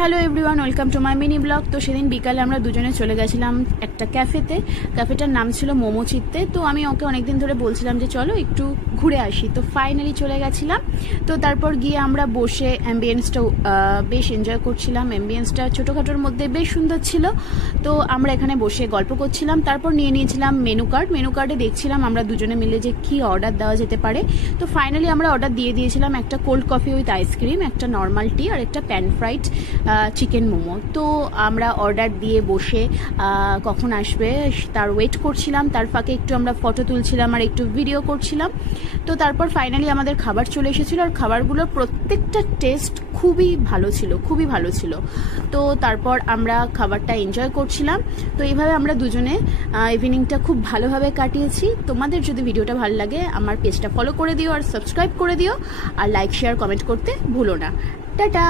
Hello everyone, welcome to my mini blog. তো সেদিন বিকালে আমরা দুজনে চলে গেছিলাম একটা ক্যাফেটার নাম ছিল মোমো চিত্তে। তো আমি ওকে অনেকদিন ধরে বলছিলাম যে চলো একটু ঘুরে আসি, তো ফাইনালি চলে গেছিলাম। তো তারপর গিয়ে আমরা বসে অ্যাম্বিয়েন্সটা বেশ এনজয় করছিলাম। অ্যাম্বিয়েন্সটা ছোটোখাটোর মধ্যে বেশ সুন্দর ছিল। তো আমরা এখানে বসে গল্প করছিলাম, তারপর নিয়ে নিয়েছিলাম মেনু কার্ডে দেখছিলাম আমরা দুজনে মিলে যে কি অর্ডার দেওয়া যেতে পারে। তো ফাইনালি আমরা অর্ডার দিয়ে দিয়েছিলাম একটা কোল্ড কফি উইথ আইসক্রিম, একটা নর্মাল টি আর একটা প্যান ফ্রাইড চিকেন মোমো। তো আমরা অর্ডার দিয়ে বসে কখন আসবে তার ওয়েট করছিলাম, তার ফাঁকে একটু আমরা ফটো তুলছিলাম আর একটু ভিডিও করছিলাম। তো তারপর ফাইনালি আমাদের খাবার চলে এসেছিলো, আর খাবারগুলোর প্রত্যেকটা টেস্ট খুবই ভালো ছিল। তো তারপর আমরা খাবারটা এনজয় করছিলাম। তো এইভাবে আমরা দুজনে ইভিনিংটা খুব ভালোভাবে কাটিয়েছি। তোমাদের যদি ভিডিওটা ভালো লাগে আমার পেজটা ফলো করে দিও আর সাবস্ক্রাইব করে দিও, আর লাইক শেয়ার কমেন্ট করতে ভুলো না। টাটা।